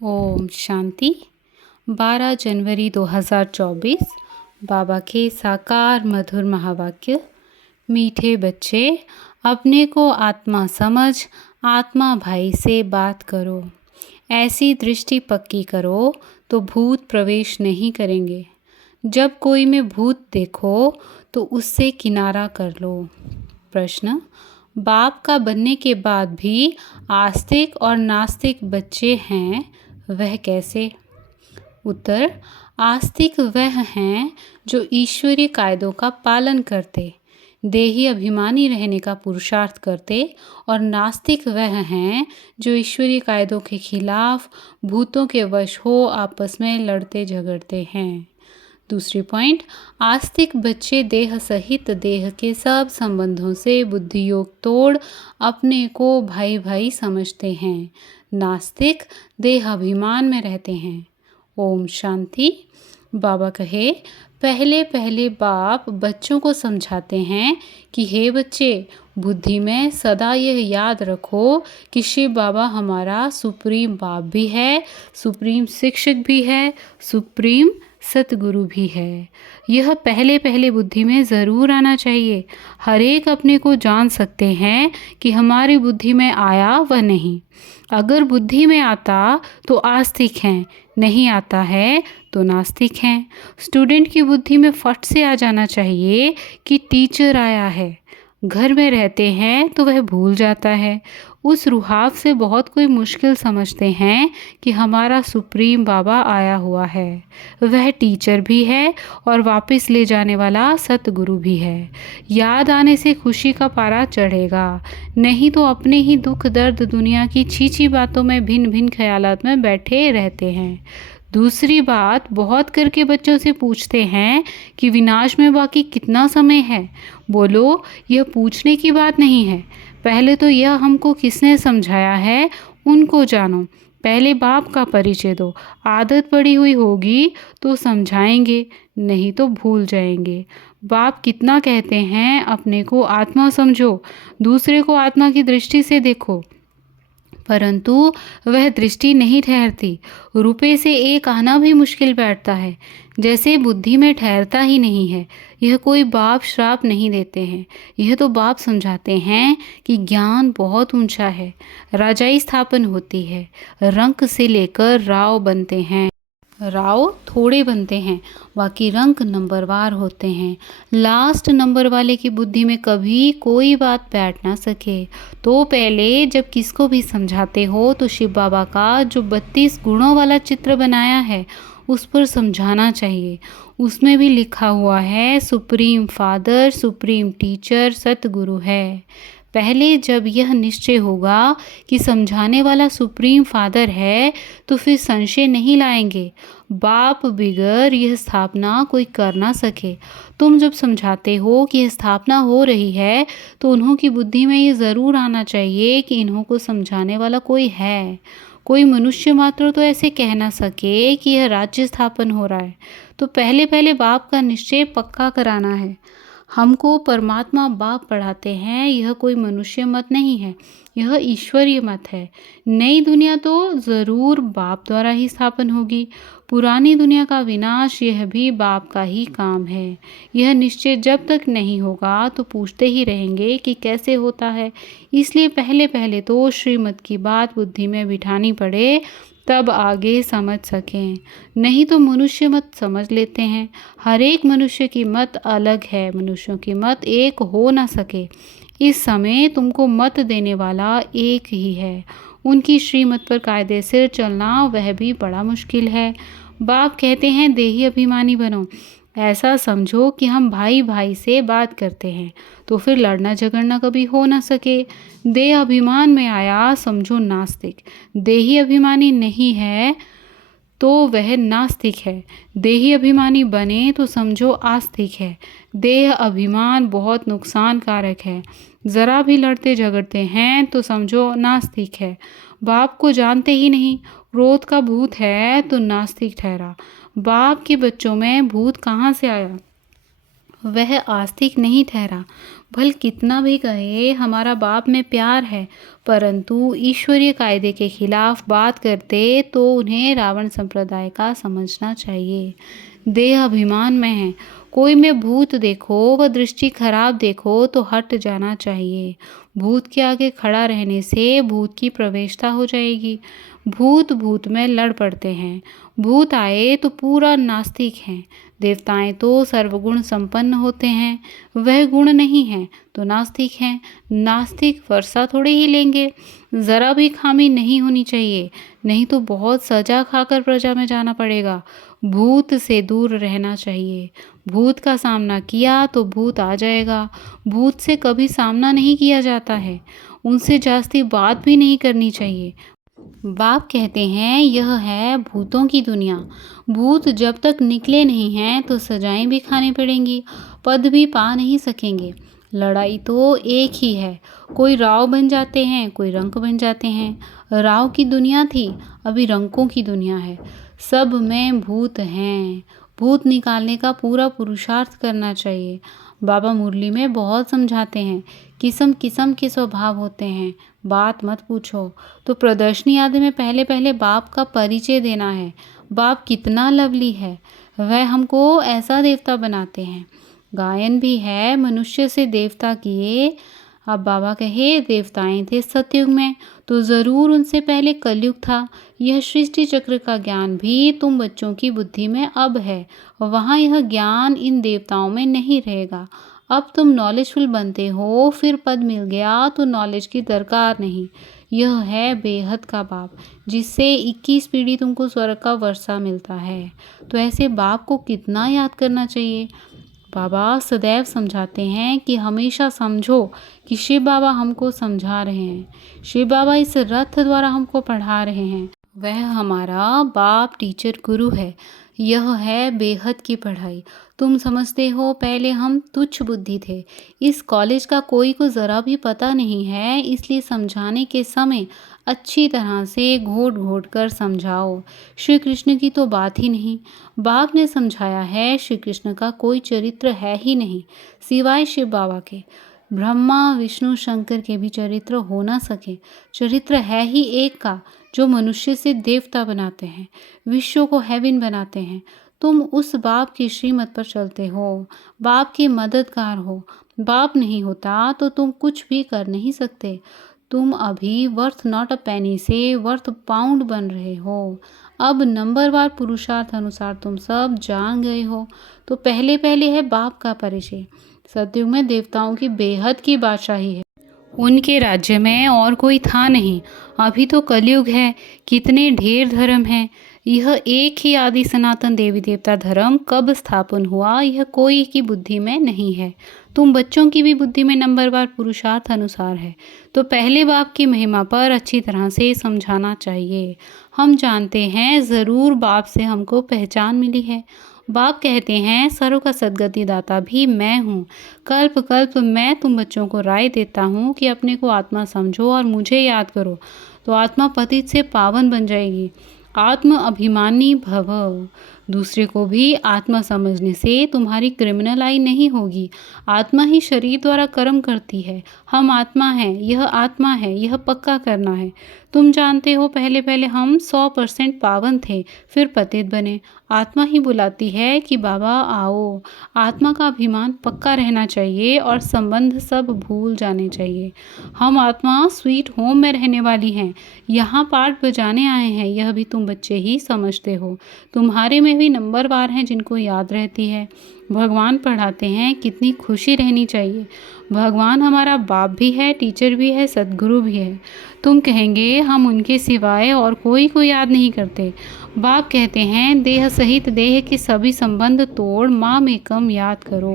ओम शांति। 12 जनवरी 2024 बाबा के साकार मधुर महावाक्य। मीठे बच्चे, अपने को आत्मा समझ आत्मा भाई से बात करो। ऐसी दृष्टि पक्की करो तो भूत प्रवेश नहीं करेंगे। जब कोई में भूत देखो तो उससे किनारा कर लो। प्रश्न: बाप का बनने के बाद भी आस्तिक और नास्तिक बच्चे हैं, वह कैसे? उत्तर: आस्तिक वह हैं जो ईश्वरीय कायदों का पालन करते, देही अभिमानी रहने का पुरुषार्थ करते, और नास्तिक वह हैं जो ईश्वरीय कायदों के खिलाफ भूतों के वश हो आपस में लड़ते झगड़ते हैं। दूसरी पॉइंट: आस्तिक बच्चे देह सहित देह के सब संबंधों से बुद्धि योग तोड़ अपने को भाई भाई समझते हैं। नास्तिक देह अभिमान में रहते हैं। ओम शांति। बाबा कहे, पहले पहले बाप बच्चों को समझाते हैं कि हे बच्चे, बुद्धि में सदा यह याद रखो कि शिव बाबा हमारा सुप्रीम बाप भी है, सुप्रीम शिक्षक भी है, सुप्रीम सतगुरु भी है। यह पहले पहले बुद्धि में ज़रूर आना चाहिए। हर एक अपने को जान सकते हैं कि हमारी बुद्धि में आया व नहीं। अगर बुद्धि में आता तो आस्तिक हैं, नहीं आता है तो नास्तिक हैं। स्टूडेंट की बुद्धि में फट से आ जाना चाहिए कि टीचर आया है। घर में रहते हैं तो वह भूल जाता है। उस रुहाव से बहुत कोई मुश्किल समझते हैं कि हमारा सुप्रीम बाबा आया हुआ है। वह टीचर भी है और वापस ले जाने वाला सतगुरु भी है। याद आने से खुशी का पारा चढ़ेगा, नहीं तो अपने ही दुख दर्द दुनिया की छीछी बातों में भिन्न भिन्न ख्यालात में बैठे रहते हैं। दूसरी बात, बहुत करके बच्चों से पूछते हैं कि विनाश में बाकी कितना समय है। बोलो, यह पूछने की बात नहीं है। पहले तो यह हमको किसने समझाया है उनको जानो। पहले बाप का परिचय दो। आदत पड़ी हुई होगी तो समझाएंगे, नहीं तो भूल जाएंगे। बाप कितना कहते हैं, अपने को आत्मा समझो, दूसरे को आत्मा की दृष्टि से देखो, परंतु वह दृष्टि नहीं ठहरती। रुपए से एक आना भी मुश्किल बैठता है, जैसे बुद्धि में ठहरता ही नहीं है। यह कोई बाप श्राप नहीं देते हैं, यह तो बाप समझाते हैं कि ज्ञान बहुत ऊंचा है। राजाई स्थापन होती है, रंक से लेकर राव बनते हैं। राव थोड़े बनते हैं, बाकी रंक नंबरवार होते हैं। लास्ट नंबर वाले की बुद्धि में कभी कोई बात बैठ ना सके। तो पहले जब किसको भी समझाते हो तो शिव बाबा का जो 32 गुणों वाला चित्र बनाया है उस पर समझाना चाहिए। उसमें भी लिखा हुआ है सुप्रीम फादर, सुप्रीम टीचर, सतगुरु है। पहले जब यह निश्चय होगा कि समझाने वाला सुप्रीम फादर है तो फिर संशय नहीं लाएंगे। बाप बिगर यह स्थापना कोई कर ना सके। तुम जब समझाते हो कि यह स्थापना हो रही है तो उन्हों की बुद्धि में ये ज़रूर आना चाहिए कि इन्हों को समझाने वाला कोई है। कोई मनुष्य मात्र तो ऐसे कह ना सके कि यह राज्य स्थापन हो रहा है। तो पहले पहले बाप का निश्चय पक्का कराना है। हमको परमात्मा बाप पढ़ाते हैं, यह कोई मनुष्य मत नहीं है, यह ईश्वरीय मत है। नई दुनिया तो ज़रूर बाप द्वारा ही स्थापन होगी। पुरानी दुनिया का विनाश यह भी बाप का ही काम है। यह निश्चय जब तक नहीं होगा तो पूछते ही रहेंगे कि कैसे होता है। इसलिए पहले पहले तो श्रीमत की बात बुद्धि में बिठानी पड़े, तब आगे समझ सकें। नहीं तो मनुष्य मत समझ लेते हैं। हर एक मनुष्य की मत अलग है, मनुष्यों की मत एक हो ना सके। इस समय तुमको मत देने वाला एक ही है। उनकी श्रीमत पर कायदे से चलना वह भी बड़ा मुश्किल है। बाप कहते हैं देही अभिमानी बनो। ऐसा समझो कि हम भाई भाई से बात करते हैं, तो फिर लड़ना झगड़ना कभी हो ना सके। देह अभिमान में आया समझो नास्तिक। देही अभिमानी नहीं है तो वह नास्तिक है। देही अभिमानी बने तो समझो आस्तिक है। देह अभिमान बहुत नुकसान कारक है। ज़रा भी लड़ते झगड़ते हैं तो समझो नास्तिक है। बाप को जानते ही नहीं, क्रोध का भूत है तो नास्तिक ठहरा। बाप के बच्चों में भूत कहाँ से आया? वह आस्तिक नहीं ठहरा। भल कितना भी कहे हमारा बाप में प्यार है, परंतु ईश्वरीय कायदे के खिलाफ बात करते तो उन्हें रावण संप्रदाय का समझना चाहिए। देह अभिमान में है, कोई में भूत देखो व दृष्टि खराब देखो तो हट जाना चाहिए। भूत के आगे खड़ा रहने से भूत की प्रवेशता हो जाएगी। भूत भूत में लड़ पड़ते हैं। भूत आए तो पूरा नास्तिक हैं। देवताएं तो सर्वगुण संपन्न होते हैं, वह गुण नहीं है तो नास्तिक हैं। नास्तिक वर्षा थोड़े ही लेंगे। ज़रा भी खामी नहीं होनी चाहिए, नहीं तो बहुत सजा खाकर प्रजा में जाना पड़ेगा। भूत से दूर रहना चाहिए। भूत का सामना किया तो भूत आ जाएगा। भूत से कभी सामना नहीं किया जाता है, उनसे जास्ती बात भी नहीं करनी चाहिए। बाप कहते हैं यह है भूतों की दुनिया। भूत जब तक निकले नहीं हैं तो सजाएं भी खानी पड़ेंगी, पद भी पा नहीं सकेंगे। लड़ाई तो एक ही है, कोई राव बन जाते हैं, कोई रंक बन जाते हैं। राव की दुनिया थी, अभी रंकों की दुनिया है। सब में भूत हैं। भूत निकालने का पूरा पुरुषार्थ करना चाहिए। बाबा मुरली में बहुत समझाते हैं, किस्म किस्म के स्वभाव होते हैं, बात मत पूछो। तो प्रदर्शनी आदि में पहले पहले बाप का परिचय देना है। बाप कितना लवली है, वह हमको ऐसा देवता बनाते हैं। गायन भी है, मनुष्य से देवता किए। अब बाबा कहे देवताएं थे सतयुग में, तो ज़रूर उनसे पहले कलयुग था। यह सृष्टि चक्र का ज्ञान भी तुम बच्चों की बुद्धि में अब है, वहाँ यह ज्ञान इन देवताओं में नहीं रहेगा। अब तुम नॉलेजफुल बनते हो, फिर पद मिल गया तो नॉलेज की दरकार नहीं। यह है बेहद का बाप, जिससे 21 पीढ़ी तुमको स्वर्ग का वर्षा मिलता है। तो ऐसे बाप को कितना याद करना चाहिए। बाबा सदैव समझाते हैं कि हमेशा समझो कि शिव बाबा हमको समझा रहे हैं। शिव बाबा इस रथ द्वारा हमको पढ़ा रहे हैं। वह हमारा बाप टीचर गुरु है। यह है बेहद की पढ़ाई। तुम समझते हो पहले हम तुच्छ बुद्धि थे। इस कॉलेज का कोई को ज़रा भी पता नहीं है, इसलिए समझाने के समय अच्छी तरह से घोट घोट कर समझाओ। श्री कृष्ण की तो बात ही नहीं। बाप ने समझाया है श्री कृष्ण का कोई चरित्र है ही नहीं सिवाय शिव बाबा के। ब्रह्मा विष्णु शंकर के भी चरित्र हो ना सके। चरित्र है ही एक का, जो मनुष्य से देवता बनाते हैं, विश्व को हेवन बनाते हैं। तुम उस बाप की श्रीमत पर चलते हो, बाप के मददगार हो। बाप नहीं होता तो तुम कुछ भी कर नहीं सकते। तुम अभी वर्थ नॉट अ पेनी से वर्थ पाउंड बन रहे हो। अब नंबरवार पुरुषार्थ अनुसार तुम सब जान गए हो। तो पहले पहले है बाप का परिचय। सतयुग में देवताओं की बेहद की बादशाही है। उनके राज्य में और कोई था नहीं। अभी तो कलयुग है, कितने ढेर धर्म हैं। यह एक ही आदि सनातन देवी देवता धर्म कब स्थापन हुआ, यह कोई की बुद्धि में नहीं है। तुम बच्चों की भी बुद्धि में नंबरवार पुरुषार्थ अनुसार है। तो पहले बाप की महिमा पर अच्छी तरह से समझाना चाहिए। हम जानते हैं ज़रूर बाप से हमको पहचान मिली है। बाप कहते हैं सर्व का सद्गति दाता भी मैं हूँ। कल्प कल्प मैं तुम बच्चों को राय देता हूँ कि अपने को आत्मा समझो और मुझे याद करो, तो आत्मा पतित से पावन बन जाएगी। आत्म अभिमानी भव। दूसरे को भी आत्मा समझने से तुम्हारी क्रिमिनल आई नहीं होगी। आत्मा ही शरीर द्वारा कर्म करती है। हम आत्मा हैं, यह आत्मा है, यह पक्का करना है। तुम जानते हो पहले पहले हम 100% पावन थे, फिर पतित बने। आत्मा ही बुलाती है कि बाबा आओ। आत्मा का अभिमान पक्का रहना चाहिए और संबंध सब भूल जाने चाहिए। हम आत्मा स्वीट होम में रहने वाली हैं, यहाँ पाठ बजाने आए हैं, यह भी तुम बच्चे ही समझते हो। तुम्हारे में भी नंबरवार हैं जिनको याद रहती है। भगवान पढ़ाते हैं, कितनी खुशी रहनी चाहिए। भगवान हमारा बाप भी है, टीचर भी है, सद्गुरु भी है। तुम कहेंगे हम उनके सिवाय और कोई को याद नहीं करते। बाप कहते हैं देह सहित देह के सभी संबंध तोड़ माम एकम याद करो।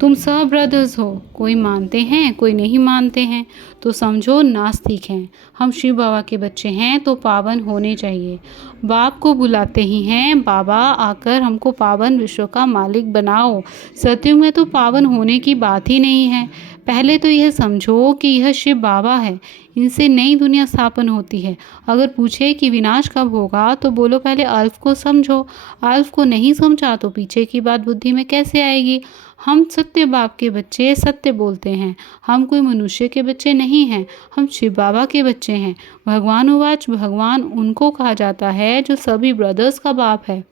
तुम सब ब्रदर्स हो, कोई मानते हैं कोई नहीं मानते हैं, तो समझो नास्तिक हैं। हम शिव बाबा के बच्चे हैं तो पावन होने चाहिए। बाप को बुलाते ही हैं, बाबा आकर हमको पावन विश्व का मालिक बनाओ। सतयुग में तो पावन होने की बात ही नहीं है। पहले तो यह समझो कि यह शिव बाबा है, इनसे नई दुनिया स्थापन होती है। अगर पूछे कि विनाश कब होगा तो बोलो पहले अल्फ को समझो। अल्फ को नहीं समझा तो पीछे की बात बुद्धि में कैसे आएगी। हम सत्य बाप के बच्चे सत्य बोलते हैं। हम कोई मनुष्य के बच्चे नहीं हैं, हम शिव बाबा के बच्चे हैं। भगवान उवाच, भगवान उनको कहा जाता है जो सभी ब्रदर्स का बाप है।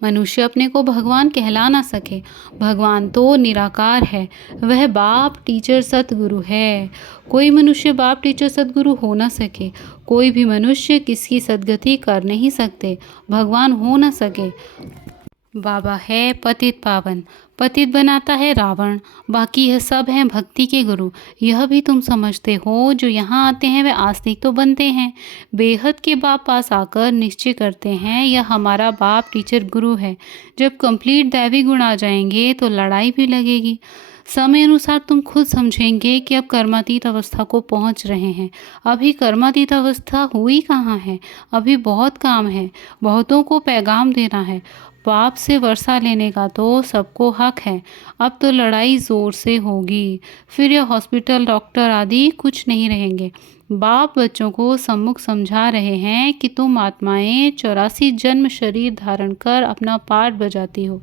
मनुष्य अपने को भगवान कहला ना सके, भगवान तो निराकार है, वह बाप टीचर सतगुरु है। कोई मनुष्य बाप टीचर सतगुरु हो ना सके, कोई भी मनुष्य किसकी सदगति कर नहीं सकते, भगवान हो ना सके। बाबा है पतित पावन, पतित बनाता है रावण, बाकी यह सब हैं भक्ति के गुरु। यह भी तुम समझते हो, जो यहाँ आते हैं वे आस्तिक तो बनते हैं, बेहद के बाप पास आकर निश्चय करते हैं यह हमारा बाप टीचर गुरु है। जब कंप्लीट दैवी गुण आ जाएंगे तो लड़ाई भी लगेगी। समय अनुसार तुम खुद समझेंगे कि अब कर्मातीत अवस्था को पहुंच रहे हैं। अभी कर्मातीत अवस्था हुई कहाँ है, अभी बहुत काम है, बहुतों को पैगाम देना है। बाप से वर्षा लेने का तो सबको हक है। अब तो लड़ाई ज़ोर से होगी, फिर यह हॉस्पिटल डॉक्टर आदि कुछ नहीं रहेंगे। बाप बच्चों को सम्मुख समझा रहे हैं कि तुम आत्माएं 84 जन्म शरीर धारण कर अपना पार्ट बजाती हो।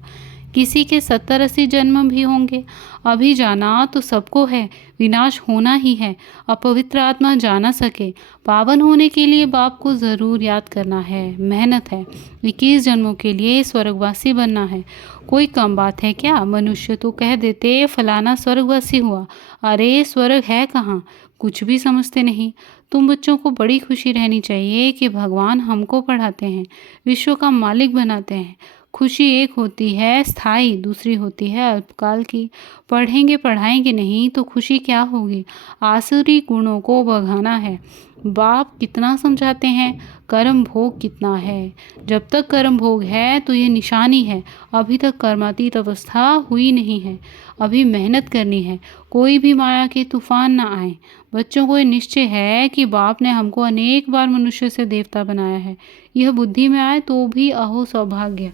किसी के 70-80 जन्म भी होंगे। अभी जाना तो सबको है, विनाश होना ही है। अपवित्र आत्मा जा ना सके। पावन होने के लिए बाप को ज़रूर याद करना है, मेहनत है। 21 जन्मों के लिए स्वर्गवासी बनना है। कोई कम बात है क्या? मनुष्य तो कह देते फलाना स्वर्गवासी हुआ। अरे स्वर्ग है कहाँ, कुछ भी समझते नहीं। तुम बच्चों को बड़ी खुशी रहनी चाहिए कि भगवान हमको पढ़ाते हैं, विश्व का मालिक बनाते हैं। खुशी एक होती है स्थायी, दूसरी होती है अल्पकाल की। पढ़ेंगे पढ़ाएंगे नहीं तो खुशी क्या होगी? आसुरी गुणों को भगाना है। बाप कितना समझाते हैं, कर्म भोग कितना है। जब तक कर्म भोग है तो ये निशानी है, अभी तक कर्मातीत अवस्था हुई नहीं है। अभी मेहनत करनी है, कोई भी माया के तूफान ना आए। बच्चों को ये निश्चय है कि बाप ने हमको अनेक बार मनुष्य से देवता बनाया है। यह बुद्धि में आए तो भी अहो सौभाग्य।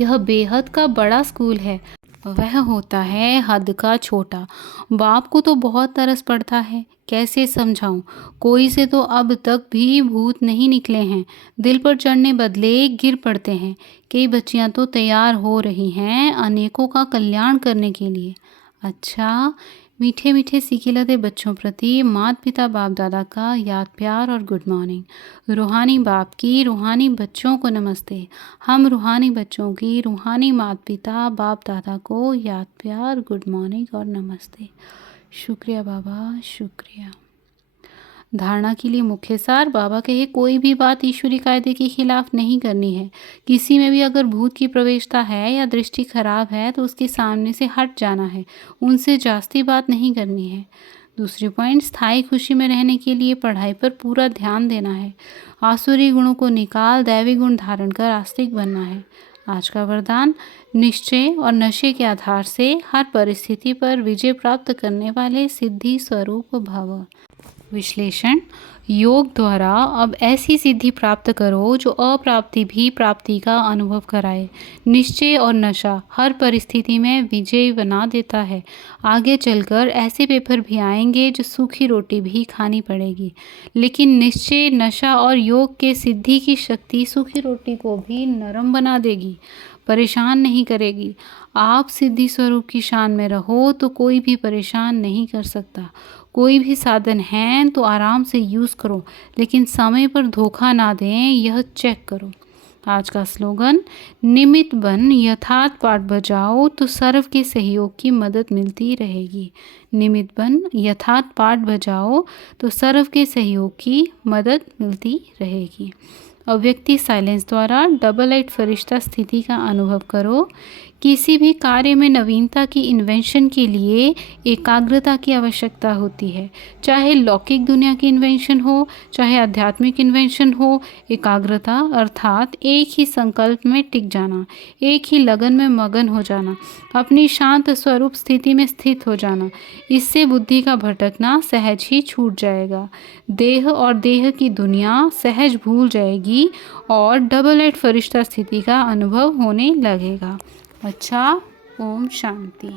यह बेहद का बड़ा स्कूल है, वह होता है हद का छोटा। बाप को तो बहुत तरस पड़ता है, कैसे समझाऊं? कोई से तो अब तक भी भूत नहीं निकले हैं। दिल पर चढ़ने बदले गिर पड़ते हैं। कई बच्चियां तो तैयार हो रही हैं अनेकों का कल्याण करने के लिए। अच्छा, मीठे मीठे सिखिलते बच्चों प्रति माता पिता बाप दादा का याद प्यार और गुड मॉर्निंग। रूहानी बाप की रूहानी बच्चों को नमस्ते। हम रूहानी बच्चों की रूहानी माता पिता बाप दादा को याद प्यार गुड मॉर्निंग और नमस्ते। शुक्रिया बाबा, शुक्रिया। धारणा के लिए मुख्य सार, बाबा कहे कोई भी बात ईश्वरी कायदे के खिलाफ नहीं करनी है। किसी में भी अगर भूत की प्रवेशता है या दृष्टि खराब है तो उसके सामने से हट जाना है, उनसे जास्ती बात नहीं करनी है। दूसरी पॉइंट, स्थायी खुशी में रहने के लिए पढ़ाई पर पूरा ध्यान देना है। आसुरी गुणों को निकाल दैवी गुण धारण कर आस्तिक बनना है। आज का वरदान, निश्चय और नशे के आधार से हर परिस्थिति पर विजय प्राप्त करने वाले सिद्धि स्वरूप भव। विश्लेषण, योग द्वारा अब ऐसी सिद्धि प्राप्त करो जो अप्राप्ति भी प्राप्ति का अनुभव कराए। निश्चय और नशा हर परिस्थिति में विजय बना देता है। आगे चलकर ऐसे पेपर भी आएंगे जो सूखी रोटी भी खानी पड़ेगी, लेकिन निश्चय, नशा और योग के सिद्धि की शक्ति सूखी रोटी को भी नरम बना देगी, परेशान नहीं करेगी। आप सिद्धि स्वरूप की शान में रहो तो कोई भी परेशान नहीं कर सकता। कोई भी साधन है तो आराम से यूज़ करो, लेकिन समय पर धोखा ना दें, यह चेक करो। आज का स्लोगन, निमित्त बन यथार्थ पाठ बजाओ तो सर्व के सहयोग की मदद मिलती रहेगी। निमित्त बन यथार्थ पाठ बजाओ तो सर्व के सहयोग की मदद मिलती रहेगी। अव्यक्ति साइलेंस द्वारा डबल एट फरिश्ता स्थिति का अनुभव करो। किसी भी कार्य में नवीनता की इन्वेंशन के लिए एकाग्रता की आवश्यकता होती है। चाहे लौकिक दुनिया की इन्वेंशन हो, चाहे आध्यात्मिक इन्वेंशन हो, एकाग्रता अर्थात एक ही संकल्प में टिक जाना, एक ही लगन में मगन हो जाना, अपनी शांत स्वरूप स्थिति में स्थित हो जाना। इससे बुद्धि का भटकना सहज ही छूट जाएगा। देह और देह की दुनिया सहज भूल जाएगी और डबल एट फरिश्ता स्थिति का अनुभव होने लगेगा। अच्छा, ओम शांति।